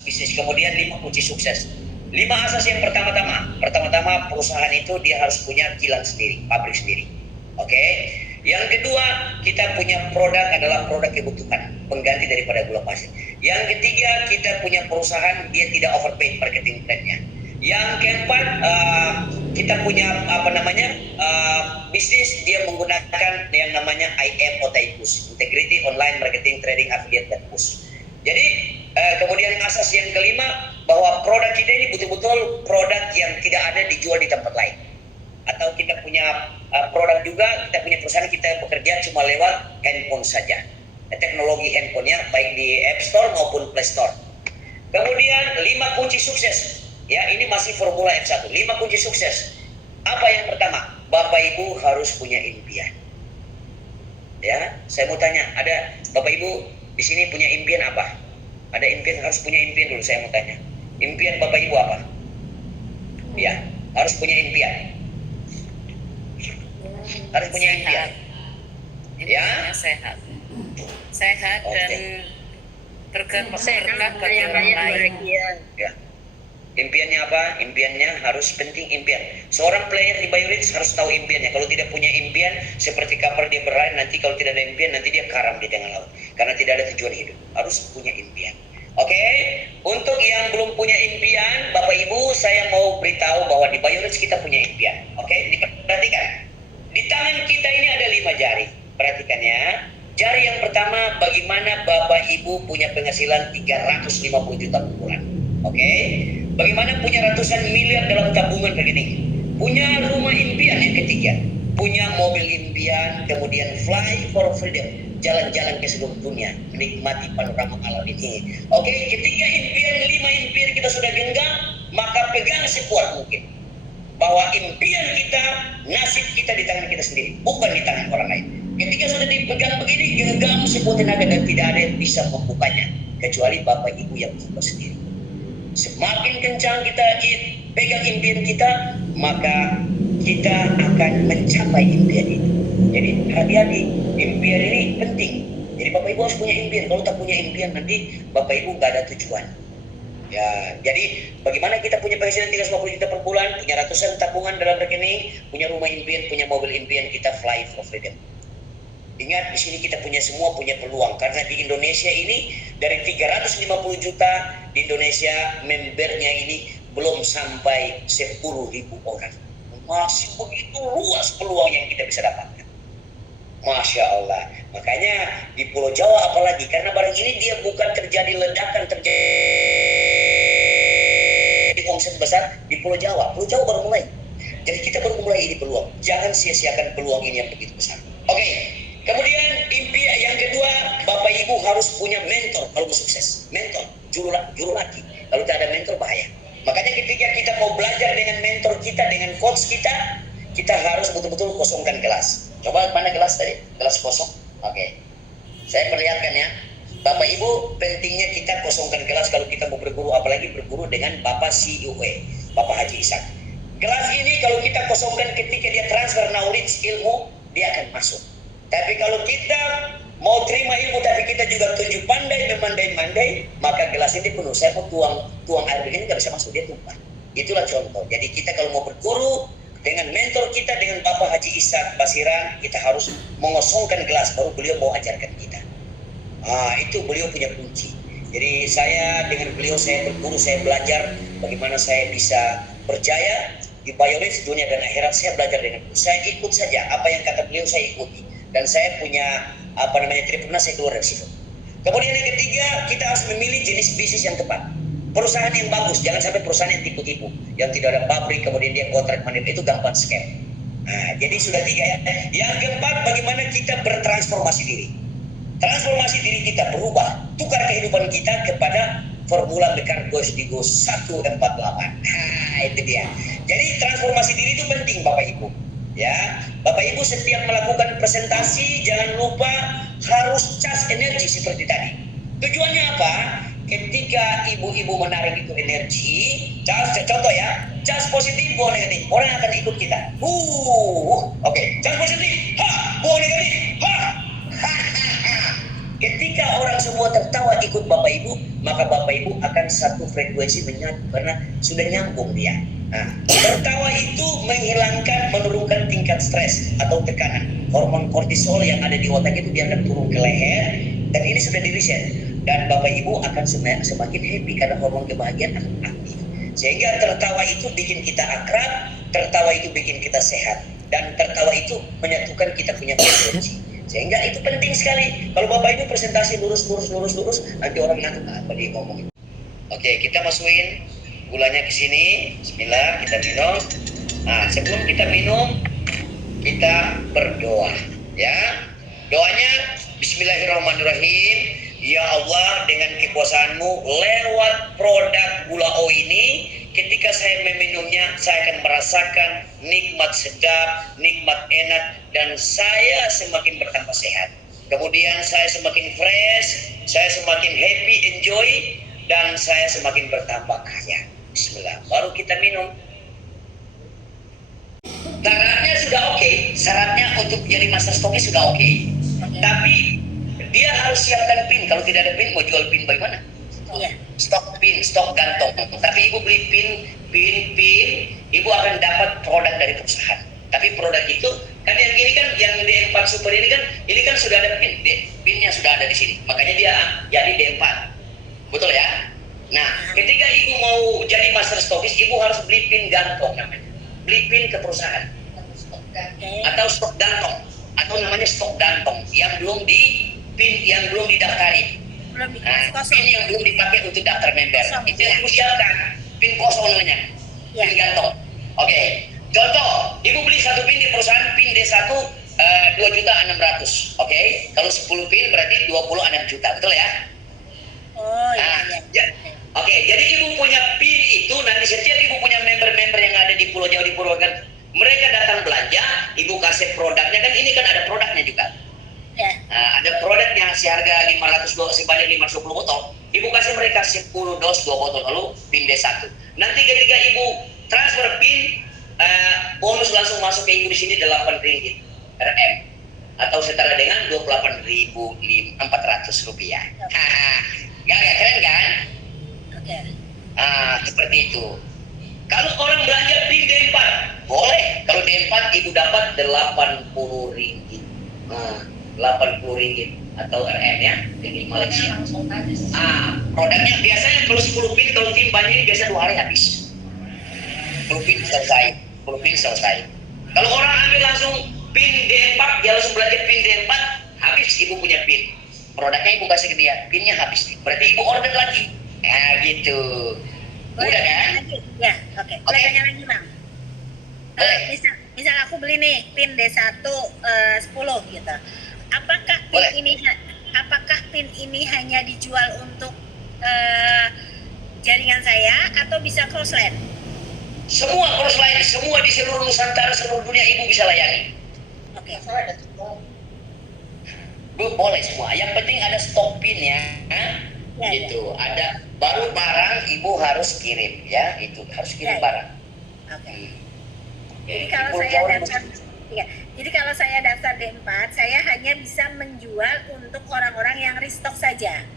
bisnis, kemudian 5 kunci sukses. 5 asas yang pertama-tama perusahaan itu dia harus punya kilang sendiri, pabrik sendiri. Oke. Yang kedua, kita punya produk adalah produk kebutuhan, pengganti daripada gula pasir. Yang ketiga, kita punya perusahaan dia tidak overpaid marketing plan-nya. Yang keempat, kita punya bisnis dia menggunakan yang namanya IM atau IPUS, Integrity Online Marketing Trading Affiliate dan PUS. Jadi kemudian asas yang kelima, bahwa produk kita ini betul-betul produk yang tidak ada dijual di tempat lain. Atau kita punya produk juga, kita punya perusahaan, kita bekerja cuma lewat handphone saja. Teknologi handphonenya baik di App Store maupun Play Store. Kemudian 5 kunci sukses. Ya, ini masih formula F1. 5 kunci sukses. Apa yang pertama? Bapak Ibu harus punya impian. Ya, saya mau tanya, ada Bapak Ibu di sini punya impian apa? Ada impian, harus punya impian dulu, saya mau tanya. Impian Bapak Ibu apa? Ya, harus punya impian. Harus punya impian. Ya, sehat. Sehat dan berkah bagi orang lain. Ya. Impiannya apa? Impiannya harus penting impian. Seorang player di Biorich harus tahu impiannya. Kalau tidak punya impian, seperti kapal dia berlayar, nanti kalau tidak ada impian, nanti dia karam di tengah laut. Karena tidak ada tujuan hidup. Harus punya impian. Oke, untuk yang belum punya impian, Bapak Ibu, saya mau beritahu bahwa di Biorich kita punya impian. Oke, diperhatikan. Di tangan kita ini ada 5 jari. Perhatikan ya. Jari yang pertama, bagaimana Bapak Ibu punya penghasilan 350 juta per bulan. Oke. Bagaimana punya ratusan miliar dalam tabungan rekening. Punya rumah impian yang ketiga. Punya mobil impian, kemudian fly for freedom. Jalan-jalan ke seluruh dunia, menikmati panorama alam ini. Oke, ketiga impian, 5 impian kita sudah genggam, maka pegang sekuat mungkin. Bahwa impian kita, nasib kita di tangan kita sendiri, bukan di tangan orang lain. Ketika sudah dipegang begini, genggam sekuat tenaga dan tidak ada yang bisa membukanya, kecuali Bapak Ibu yang buka sendiri. Semakin kencang kita pegang impian kita, maka kita akan mencapai impian itu. Jadi hati-hati, impian ini penting. Jadi Bapak Ibu harus punya impian. Kalau tak punya impian, nanti Bapak Ibu nggak ada tujuan. Ya, jadi bagaimana kita punya penghasilan 350 juta per bulan, punya ratusan tabungan dalam rekening, punya rumah impian, punya mobil impian, kita fly for freedom. Ingat, di sini kita punya semua punya peluang, karena di Indonesia ini dari 350 juta di Indonesia membernya ini belum sampai 10.000 orang. Masih begitu luas peluang yang kita bisa dapatkan. Masya Allah. Makanya di Pulau Jawa apalagi, karena barang ini dia bukan terjadi ledakan, terjadi omset besar di Pulau Jawa. Pulau Jawa baru mulai. Jadi kita baru mulai ini peluang. Jangan sia-siakan peluang ini yang begitu besar. Oke. Kemudian impian yang kedua, Bapak Ibu harus punya mentor kalau mau sukses. Mentor, juru laki. Kalau tidak ada mentor bahaya. Makanya ketika kita mau belajar dengan mentor kita, dengan coach kita, kita harus betul-betul kosongkan kelas. Coba mana kelas tadi? Kelas kosong. Oke. Saya perlihatkan ya. Bapak Ibu, pentingnya kita kosongkan kelas kalau kita mau berguru, apalagi berguru dengan Bapak CEO, Bapak Haji Ishak. Kelas ini kalau kita kosongkan ketika dia transfer knowledge, ilmu, dia akan masuk. Tapi kalau kita mau terima ilmu tapi kita juga tunjuk pandai, memandai-mandai, maka gelas ini penuh. Saya mau tuang air begini nggak bisa masuk, dia tumpah. Itulah contoh. Jadi kita kalau mau berguru dengan mentor kita, dengan Bapak Haji Ishak Basiran, kita harus mengosongkan gelas, baru beliau mau ajarkan kita. Itu beliau punya kunci. Jadi saya dengan beliau, saya berguru, saya belajar bagaimana saya bisa berjaya di Biorich, dunia dan akhirat. Saya belajar dengan beliau. Saya ikut saja apa yang kata beliau, saya ikuti. Dan saya punya tidak pernah saya keluar dari situ. Kemudian yang ketiga, kita harus memilih jenis bisnis yang tepat. Perusahaan yang bagus, jangan sampai perusahaan yang tipu-tipu, yang tidak ada pabrik, kemudian dia kontrak mandiri, itu gampang scam. Jadi sudah 3 ya. Yang keempat, bagaimana kita bertransformasi diri. Transformasi diri kita berubah, tukar kehidupan kita kepada formula Mekar Goes di Go 148. Itu dia. Jadi transformasi diri itu penting Bapak Ibu. Ya, Bapak Ibu setiap melakukan presentasi jangan lupa harus cas energi seperti tadi. Tujuannya apa? Ketika ibu-ibu menarik itu energi, cas, contoh ya, cas positif, buang negatif, orang akan ikut kita. Oke, cas positif, buang negatif, Ketika orang semua tertawa ikut Bapak Ibu, maka Bapak Ibu akan satu frekuensi menyatu karena sudah nyambung dia. Nah, tertawa itu menghilangkan, menurunkan tingkat stres atau tekanan. Hormon kortisol yang ada di otak itu dia akan turun ke leher, dan ini sudah diriset. Dan Bapak Ibu akan semakin happy karena hormon kebahagiaan akan aktif. Sehingga tertawa itu bikin kita akrab, tertawa itu bikin kita sehat, dan tertawa itu menyatukan kita punya frekuensi. Sehingga itu penting sekali. Kalau Bapak Ibu presentasi lurus, nanti orang ngantuk apa dia ngomong. Oke, kita masukin gulanya ke sini. Bismillah, kita minum. Nah, sebelum kita minum, kita berdoa, ya. Doanya Bismillahirrahmanirrahim. Ya Allah, dengan kekuasaan-Mu lewat produk gula O ini, ketika saya meminumnya, saya akan merasakan nikmat sedap, nikmat enak, dan saya semakin bertambah sehat. Kemudian saya semakin fresh, saya semakin happy, enjoy, dan saya semakin bertambah kaya. Bismillah. Baru kita minum. Syaratnya sudah oke, syaratnya untuk jadi master stokis sudah oke. Tapi dia harus siapkan pin. Kalau tidak ada pin, mau jual pin bagaimana? Iya. Stok pin, stok gantong. Tapi ibu beli pin, ibu akan dapat produk dari perusahaan. Tapi produk itu kan yang ini kan, yang D4 Super ini kan sudah ada pinnya sudah ada di sini. Makanya dia jadi D4. Betul ya? Nah, ketika ibu mau jadi master stokis, ibu harus beli pin gantong namanya. Beli pin ke perusahaan. Atau stok gantong, atau namanya stok gantong yang belum didaftarin. Pin yang belum dipakai untuk daftar member. Itu yang ibu siapkan. Pin kosong namanya. Pin gantong. Oke. Contoh, ibu beli satu pin di perusahaan, pin D1 2.600.000. Oke. Kalau 10 pin berarti 26 juta. Betul ya? Oh iya. Oke, jadi ibu punya pin itu, nanti setiap ibu punya member-member yang ada di Pulau Jawa, di Purwokerto, mereka datang belanja, ibu kasih produknya, kan ini kan ada produknya juga. Ya. Ada produknya seharga 500 sebanyak 520 botol. Ibu kasih mereka 10 dos 2 botol, lalu pin D1. Nanti ketika ibu transfer pin, bonus langsung masuk ke ibu di sini 8 ringgit RM atau setara dengan 28.400 rupiah. Ya, keren kan? Oke. Seperti itu. Kalau orang belanja pin D4, boleh. Kalau D4 ibu dapat 80 ringgit. 80 ringgit atau RM ya, di Malaysia. Produknya biasanya kalau 10 pin, kalau tim banyak ini biasa 2 hari habis. 10 pin selesai. Kalau orang ambil langsung pin D4, dia langsung belanja pin D4, habis ibu punya pin. Produknya ibu kasih ke dia, pinnya habis. Berarti ibu order lagi. Gitu. Udah kan? Ya, oke. Boleh tanya lagi, Bang? Misal aku beli nih pin D1 10 gitu. Apakah pin ini hanya dijual untuk jaringan saya atau bisa crossline? Semua crossline, semua di seluruh Nusantara, seluruh dunia ibu bisa layani. Oke. Boleh semua. Yang penting ada stok pinnya. Gitu. Ada baru barang ibu harus kirim ya, itu harus kirim barang. Oke. Jadi kalau saya daftar D4, saya hanya bisa menjual untuk orang-orang yang restock saja.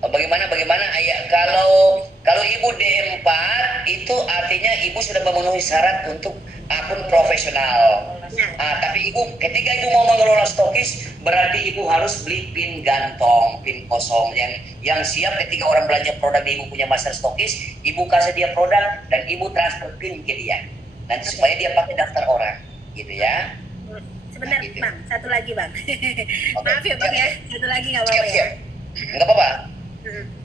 Bagaimana ayah? Kalau ibu D4 itu artinya ibu sudah memenuhi syarat untuk akun profesional. Tapi ketika ibu mau mengelola stokis, berarti ibu harus beli pin gantong, pin kosong yang siap ketika orang belanja produk di ibu punya master stokis, ibu kasih dia produk dan ibu transfer pin ke dia. Nanti supaya dia pakai daftar orang, gitu ya. Sebentar, gitu. Bang, satu lagi Bang. Maaf ya Bang ya, satu lagi nggak apa-apa ya. Nggak apa-apa.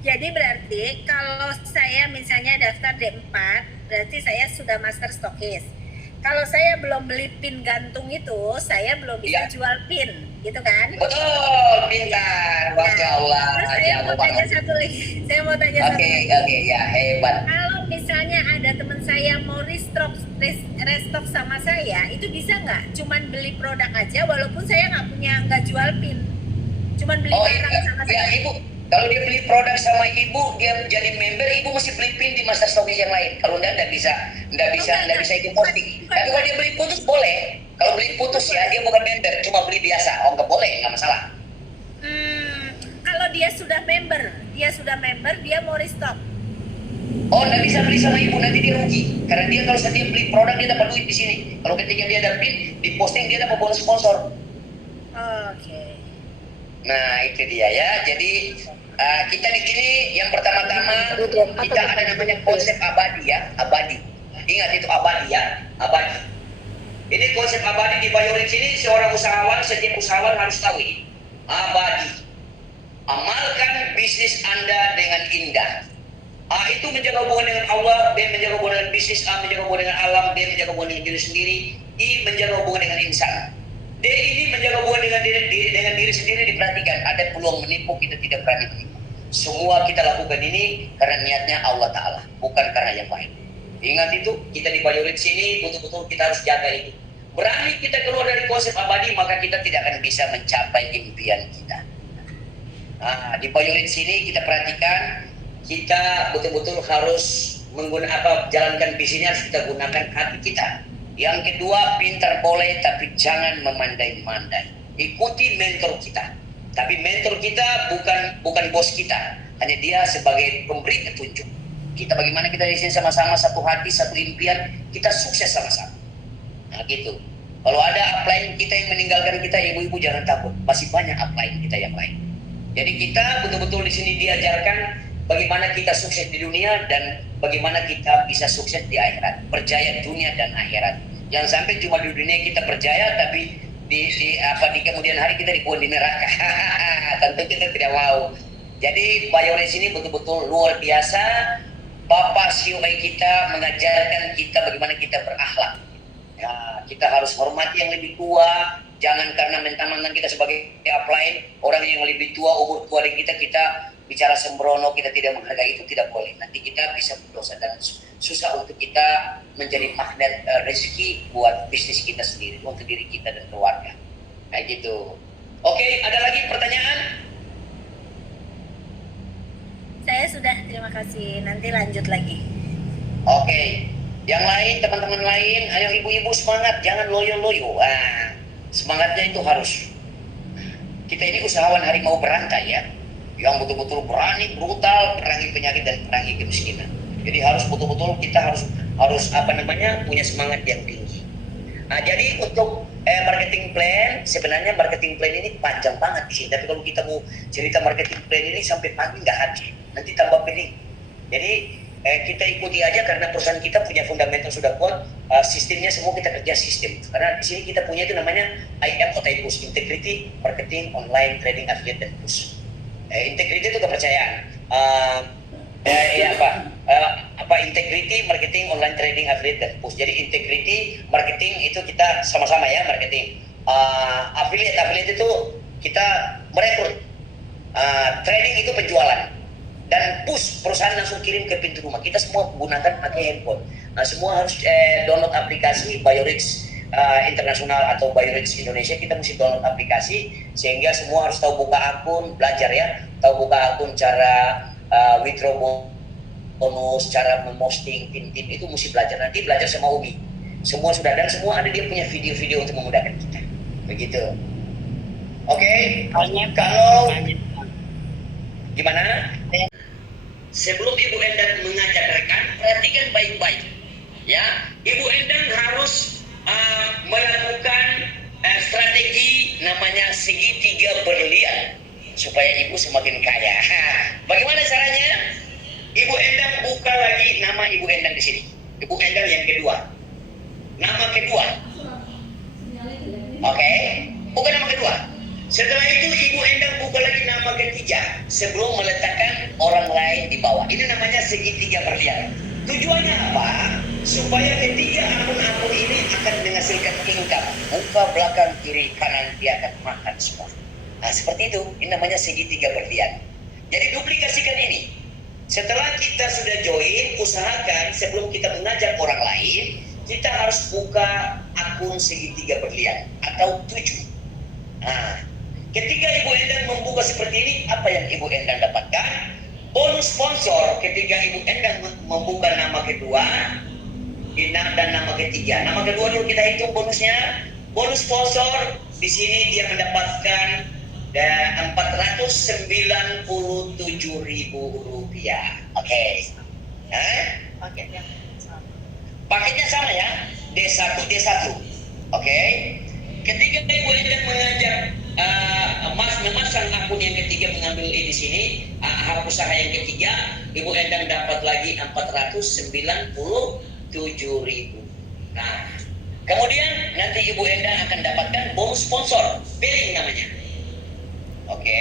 Jadi berarti kalau saya misalnya daftar D4, berarti saya sudah master stokis. Kalau saya belum beli pin gantung itu, saya belum bisa jual pin, gitu kan? Betul, pintar, Masya Allah. Terus saya mau tanya satu lagi. Oke, ya hebat. Kalau misalnya ada teman saya mau restock sama saya, itu bisa nggak? Cuman beli produk aja, walaupun saya nggak jual pin, cuman beli barang sama saya. Ibu. Kalau dia beli produk sama ibu, dia jadi member, ibu mesti beli pin di master stokis yang lain. Kalau enggak bisa itu posting. Tapi kalau dia beli putus boleh. Kalau beli putus ya dia bukan member, cuma beli biasa. Enggak boleh, enggak masalah. Kalau di dia sudah member, dia mau restock. Oh, nggak bisa beli sama ibu, nanti dia rugi. Karena dia kalau setiap beli produk dia dapat duit di sini. Kalau ketika dia dapat di posting dia dapat bonus sponsor. Oke. Nah itu dia ya. Jadi kita di sini yang pertama-tama kita ada namanya konsep abadi ya, abadi. Ingat itu abadi ya, abadi. Ini konsep abadi di Bayorin sini seorang usahawan, setiap usahawan harus tahu ini. Abadi. Amalkan bisnis Anda dengan indah. A itu menjaga hubungan dengan Allah, B menjaga hubungan dengan bisnis, A menjaga hubungan dengan alam, D menjaga hubungan dengan diri sendiri, I menjaga hubungan dengan insan. D ini menjaga hubungan dengan diri sendiri. Diperhatikan, ada peluang menipu, kita tidak berani menipu. Semua kita lakukan ini karena niatnya Allah Ta'ala, bukan karena yang baik. Ingat itu, kita di Bayorin sini betul-betul kita harus jaga itu. Berani kita keluar dari konsep abadi, maka kita tidak akan bisa mencapai impian kita. Nah, di Bayorin sini kita perhatikan, kita betul-betul harus jalankan bisnisnya, harus kita gunakan hati kita. Yang kedua, pintar boleh tapi jangan memandai-mandai. Ikuti mentor kita. Tapi mentor kita bukan bos kita, hanya dia sebagai pemberi petunjuk. Kita bagaimana kita di sini sama-sama satu hati, satu impian, kita sukses sama-sama. Nah gitu. Kalau ada upline kita yang meninggalkan kita, ibu-ibu jangan takut, masih banyak upline kita yang lain. Jadi kita betul-betul di sini diajarkan bagaimana kita sukses di dunia dan bagaimana kita bisa sukses di akhirat. Perjaya dunia dan akhirat. Jangan sampai cuma di dunia kita perjaya, tapi di kemudian hari kita dibuang di neraka. Tentu kita tidak mau. Jadi Bayorin sini betul-betul luar biasa. Bapak COI kita mengajarkan kita bagaimana kita berakhlak. Ya, kita harus hormati yang lebih tua. Jangan karena mentang-mentang kita sebagai upline, orang yang lebih tua, umur tua dari kita bicara sembrono, kita tidak menghargai, itu tidak boleh. Nanti kita bisa berdosa dan susah untuk kita menjadi magnet rezeki buat bisnis kita sendiri, untuk diri kita dan keluarga. Kayak gitu. Oke, ada lagi pertanyaan? Saya sudah, terima kasih. Nanti lanjut lagi. Oke. Yang lain, teman-teman lain, ayo ibu-ibu semangat, jangan loyo-loyo. Semangatnya itu harus. Kita ini usahawan harimau berantai ya, yang betul-betul berani, brutal, perangi penyakit dan perangi kemiskinan. Jadi harus betul-betul kita harus punya semangat yang tinggi. Nah, jadi untuk marketing plan, sebenarnya marketing plan ini panjang banget di sini. Tapi kalau kita mau cerita marketing plan ini sampai pagi nggak habis, nanti tambah pening. Jadi kita ikuti aja karena perusahaan kita punya fundamental sudah kuat, sistemnya semua kita kerja sistem. Karena di sini kita punya itu namanya IM atau push, integrity, marketing, online, trading, affiliate, dan push. Integrity itu kepercayaan. Integrity, marketing, online, trading, affiliate, dan push. Jadi integrity, marketing itu kita sama-sama ya marketing. Affiliate itu kita merekrut. Trading itu penjualan. Dan push, perusahaan langsung kirim ke pintu rumah. Kita semua gunakan pakai handphone. Nah, semua harus download aplikasi Biorix Internasional atau Biorix Indonesia. Kita mesti download aplikasi sehingga semua harus tahu buka akun, belajar ya. Tahu buka akun, cara withdraw bonus, cara memposting tim-tim itu mesti belajar. Nanti belajar sama Umi. Semua sudah, dan semua ada dia punya video-video untuk memudahkan kita. Begitu. Oke. Kalau gimana? Sebelum Ibu Endang mengajak rekan, perhatikan baik-baik. Ya, Ibu Endang harus melakukan strategi namanya segitiga berlian supaya Ibu semakin kaya. Bagaimana caranya? Ibu Endang buka lagi nama Ibu Endang di sini. Ibu Endang yang kedua. Nama kedua. Oke, bukan nama kedua. Setelah itu Ibu Endang buka lagi nama ketiga sebelum meletakkan orang lain di bawah. Ini namanya segitiga berlian. Tujuannya apa? Supaya ketiga akun-akun ini akan menghasilkan income. Buka, belakang, kiri, kanan, dia akan makan semua. Nah seperti itu, ini namanya segitiga berlian. Jadi duplikasikan ini. Setelah kita sudah join, usahakan sebelum kita mengajak orang lain, kita harus buka akun segitiga berlian atau 7. Nah, ketika Ibu Endang membuka seperti ini, apa yang Ibu Endang dapatkan? Bonus sponsor ketika Ibu Endang membuka nama kedua dan nama ketiga. Nama kedua dulu kita hitung bonusnya. Bonus sponsor di sini dia mendapatkan dan Rp497.000. Oke. Paketnya sama. Paketnya sama ya, D1. Oke. Ketika Ibu Endang mengajak memasang akun yang ketiga, mengambil di sini hak usaha yang ketiga, Ibu Endang dapat lagi 497.000. Nah, kemudian nanti Ibu Endang akan dapatkan bonus sponsor, pairing namanya. Oke.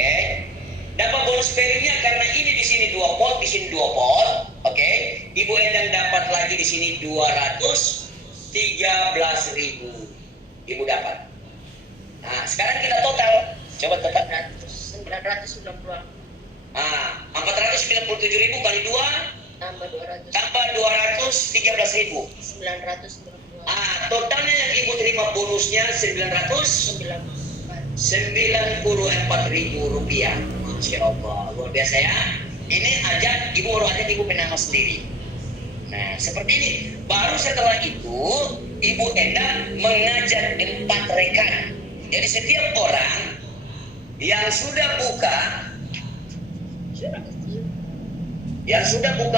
Dapat bonus pairingnya karena ini di sini 2 pot, di sini 2 pot. Oke. Ibu Endang dapat lagi di sini 213.000. Ibu dapat. Nah, sekarang kita total. Coba totalkan. 990. Nah, 497.000 kali 2 tambah 213.000. 990. Totalnya yang Ibu terima bonusnya 94.000 rupiah. Masya Allah, luar biasa ya. Ini ajak Ibu, baru ajak Ibu penama sendiri. Nah, seperti ini. Baru setelah itu Ibu Endang mengajak 4 rekan. Jadi setiap orang yang sudah buka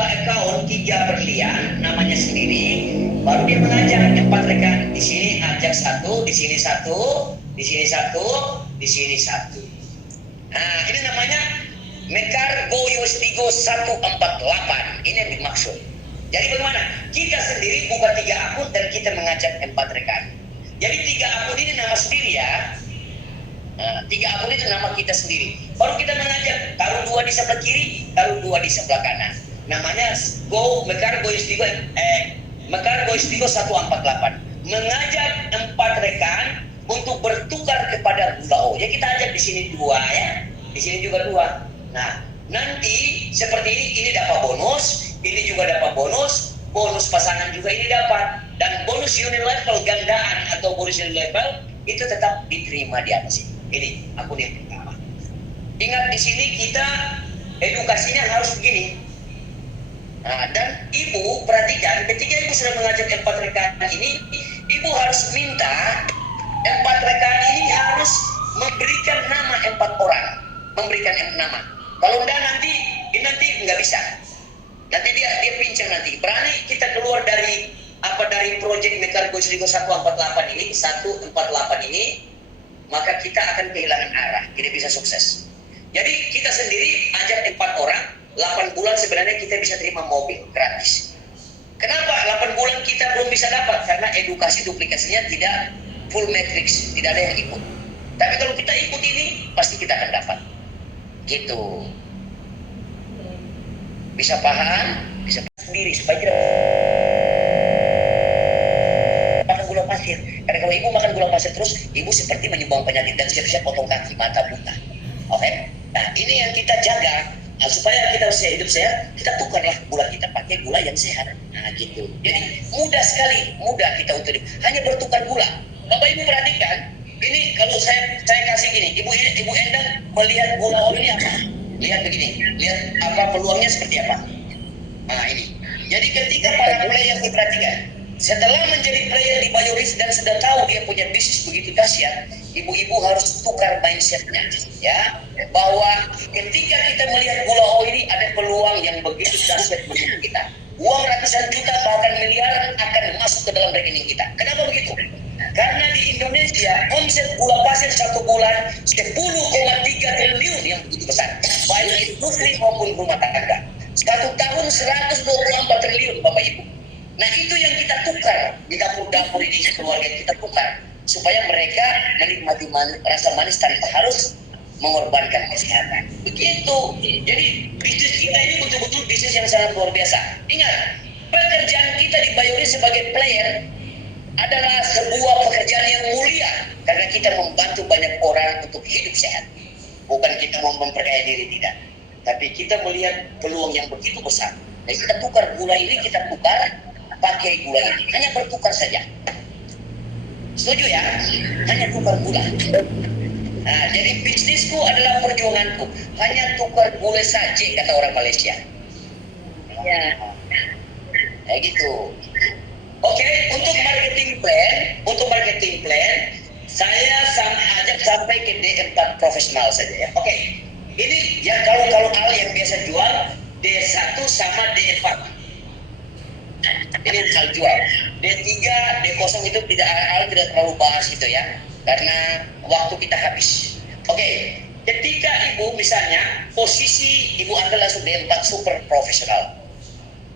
account 3 berlian namanya sendiri, baru dia mengajak 4 rekan. Di sini ajak 1, di sini 1, di sini 1, di sini 1. Nah, ini namanya Mekar Go Yustigo 148. Ini yang dimaksud. Jadi bagaimana? Kita sendiri buka 3 akun dan kita mengajak 4 rekan. Jadi 3 akun ini nama sendiri ya. 3 akun itu nama kita sendiri. Baru kita mengajak, taruh 2 di sebelah kiri, taruh 2 di sebelah kanan. Namanya Mekar Go Yustigo 148. Mengajak 4 rekan untuk bertukar kepada gula O. Ya kita ajak di sini 2 ya. Di sini juga 2. Nah, nanti seperti ini dapat bonus, ini juga dapat bonus pasangan juga ini dapat, dan bonus unit level gandaan atau bonus unit level itu tetap diterima di atas ini. Ini akun yang pertama. Ingat di sini kita edukasinya harus begini. Nah, dan Ibu perhatikan ketika Ibu sudah mengajak 4 rekan ini, Ibu harus minta 4 rekan ini harus memberikan nama 4 orang, memberikan nama. Kalau enggak nanti nggak bisa. Nanti dia pincang nanti. Berani kita keluar dari project Mekar Go Yustigo 148 ini, maka kita akan kehilangan arah, tidak bisa sukses. Jadi kita sendiri ajak 4 orang, 8 bulan sebenarnya kita bisa terima mobil gratis. Kenapa 8 bulan kita belum bisa dapat? Karena edukasi duplikasinya tidak full matrix, tidak ada yang ikut. Tapi kalau kita ikut ini, pasti kita akan dapat. Gitu. Bisa paham? Bisa sendiri supaya tidak makan gula pasir. Karena kalau Ibu makan gula pasir terus, Ibu seperti menyumbang penyakit dan siap-siap potong kaki, mata buta. Oke? Nah, ini yang kita jaga. Nah, supaya kita bisa hidup sehat, kita tukarlah gula kita pakai gula yang sehat. Nah, gitu. Jadi mudah sekali, mudah kita untuk hanya bertukar gula. Bapak Ibu perhatikan, ini kalau saya kasih gini, Ibu Endang melihat gula O ini apa? Lihat begini, lihat apa peluangnya seperti apa. Nah ini. Jadi ketika para player diperhatikan, setelah menjadi player di Bayoris dan sudah tahu dia punya bisnis begitu dahsyat, ibu-ibu harus tukar mindsetnya, ya, bahwa ketika kita melihat gula O ini ada peluang yang begitu dahsyat untuk kita. Uang ratusan juta bahkan miliaran akan masuk ke dalam rekening kita. Kenapa begitu? Karena di Indonesia omset gula pasir 1 bulan 10,3 triliun yang begitu besar, baik industri maupun rumah tangga. 1 tahun 124 triliun Bapak Ibu. Nah itu yang kita tukar di dapur-dapur ini, keluarga kita tukar supaya mereka menikmati rasa manis tanpa harus mengorbankan kesehatan. Begitu. Jadi bisnis kita ini betul-betul bisnis yang sangat luar biasa. Ingat, pekerjaan kita di Bayoris sebagai player adalah sebuah pekerjaan yang mulia karena kita membantu banyak orang untuk hidup sehat. Bukan kita mau memperkaya diri, tidak. Tapi kita melihat peluang yang begitu besar. Dan kita tukar gula ini, kita tukar pakai gula ini. Hanya bertukar saja. Setuju ya? Hanya tukar gula. Nah, jadi bisnisku adalah perjuanganku. Hanya tukar gula saja, kata orang Malaysia. Ya, kayak gitu. Oke, untuk marketing plan Saya ajak sampai ke D4 profesional saja ya. Oke. Ini ya kalau Al yang biasa jual D1 sama D4. Ini yang Al jual. D3, D0 itu Al tidak terlalu bahas itu ya. Karena waktu kita habis. Oke. Ketika ibu misalnya posisi ibu ambil langsung D4 super profesional.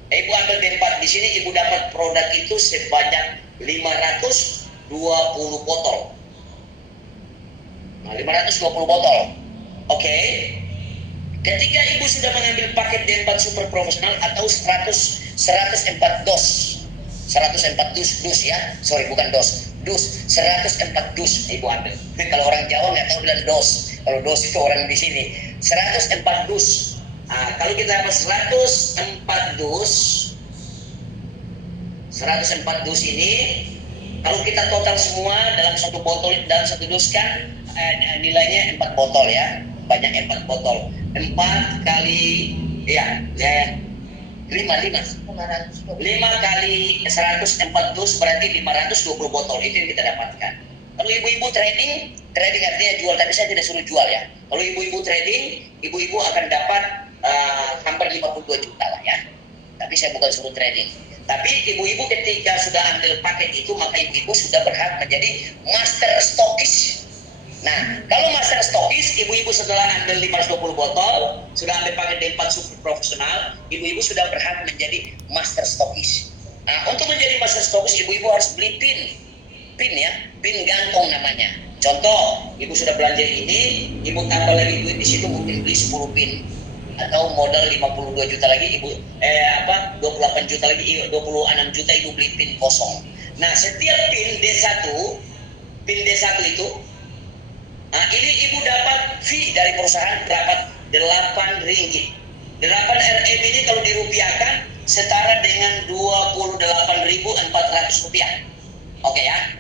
Ibu ambil D4 di sini ibu dapat produk itu sebanyak 520 botol. Nah, 520 botol. Oke. Ketika ibu sudah mengambil paket D4 super profesional atau 104 dos. 104 dus ya. Sorry, bukan dos. Dus 104 dus ibu ambil. Kalau orang Jawa nggak tahu bilang dos. Kalau dos itu orang di sini. 104 dus. Nah, kalau kita dapat 104 dus ini, kalau kita total semua dalam satu botol, dalam satu dus kan nilainya 4 botol ya, banyak 4 botol. 4 kali ya 5 kali 104 dus berarti 520 botol, itu yang kita dapatkan. Kalau ibu-ibu trading artinya jual, tapi saya tidak suruh jual ya. Kalau ibu-ibu trading, ibu-ibu akan dapat hampir 52 juta lah ya. Tapi saya bukan suruh trading. Tapi ibu-ibu ketika sudah ambil paket itu, maka ibu-ibu sudah berhak menjadi master stokis. Nah, kalau master stokis, ibu-ibu setelah ambil 520 botol, sudah ambil paket D4 super profesional, ibu-ibu sudah berhak menjadi master stokis. Nah, untuk menjadi master stokis, ibu-ibu harus beli pin ya, pin gantung namanya. Contoh, ibu sudah belanja ini, ibu tambah lagi duit di situ, mungkin beli 10 pin. Atau modal 52 juta lagi ibu 28 juta lagi, 26 juta ibu beli pin kosong. Nah, setiap pin D1 itu ini ibu dapat fee dari perusahaan, dapat 8 ringgit. 8 RM ini kalau dirupiahkan setara dengan 28.400 rupiah. Oke ya.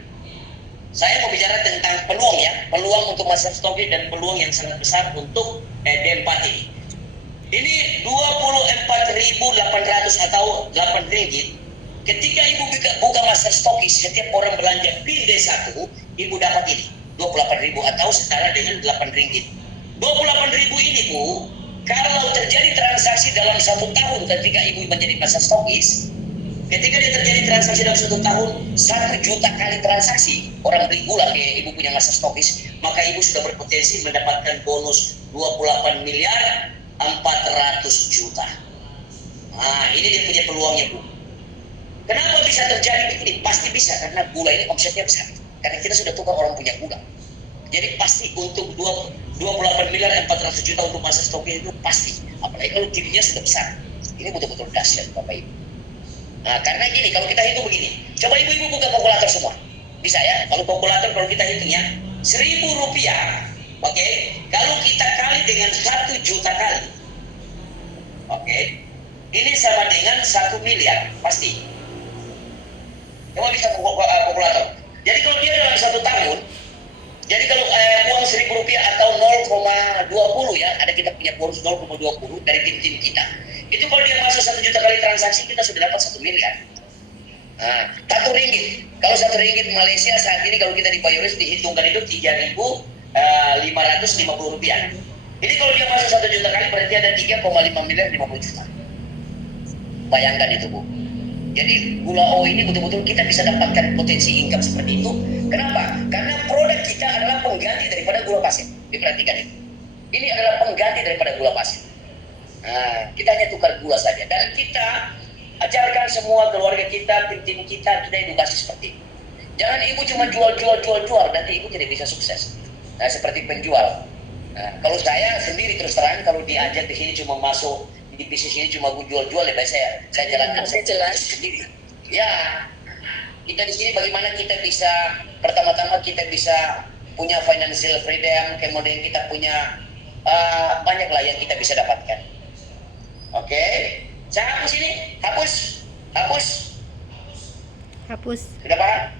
Saya mau bicara tentang peluang ya, peluang untuk master stokis dan peluang yang sangat besar untuk D4 ini. Ini 24.800 atau 8 ringgit. Ketika ibu buka master stokis, setiap orang belanja pin D1, ibu dapat ini 28.000 atau setara dengan 8 ringgit. 28.000 ini Bu, kalau terjadi transaksi dalam 1 tahun ketika ibu menjadi master stokis, ketika dia terjadi transaksi dalam 1 tahun 1 juta kali transaksi orang beli gula ke ibu punya master stokis, maka ibu sudah berpotensi mendapatkan bonus 28 miliar 400 juta. Nah, ini dia punya peluangnya Bu. Kenapa bisa terjadi begini? Pasti bisa karena gula ini omsetnya besar. Karena kita sudah tukar orang punya gula. Jadi pasti untuk 28 miliar 400 juta untuk master stokis itu pasti. Apalagi kalau timnya sudah besar. Ini betul-betul dahsyat Bapak Ibu. Nah, karena gini, kalau kita hitung begini, coba ibu-ibu buka kalkulator semua. Bisa ya? Kalau kalkulator kalau kita hitungnya 1.000 rupiah. Oke, kalau kita kali dengan 1 juta kali, oke, ini sama dengan 1 miliar pasti. Coba bisa kalkulator. Jadi kalau dia dalam 1 tahun, jadi kalau uang 1.000 rupiah atau 0,20 ya, ada kita punya bonus 0,20 dari tim kita. Itu kalau dia masuk 1 juta kali transaksi, kita sudah dapat 1 miliar. Nah, 1 ringgit. Kalau 1 ringgit Malaysia saat ini kalau kita di Payoris dihitungkan itu 3.550 rupiah. Ini kalau dia masuk 1 juta kali berarti ada 3,5 miliar 50 juta. Bayangkan itu Bu. Jadi gula O ini betul-betul kita bisa dapatkan potensi income seperti itu. Kenapa? Karena produk kita adalah pengganti daripada gula pasir. Diperhatikan itu. Ini adalah pengganti daripada gula pasir. Nah, kita hanya tukar gula saja. Dan kita ajarkan semua keluarga kita, tim kita edukasi seperti itu. Jangan ibu cuma jual, nanti ibu tidak bisa sukses. Nah, seperti penjual. Nah, kalau saya sendiri terus terang, kalau diajak di sini cuma masuk di bisnis ini cuma jual, ya baik saya jalankan sendiri. Ya, kita di sini bagaimana kita bisa pertama-tama kita bisa punya financial freedom, kemudian kita punya banyak lah yang kita bisa dapatkan. Oke, saya hapus ini, hapus. Hapus. Sudah Pak?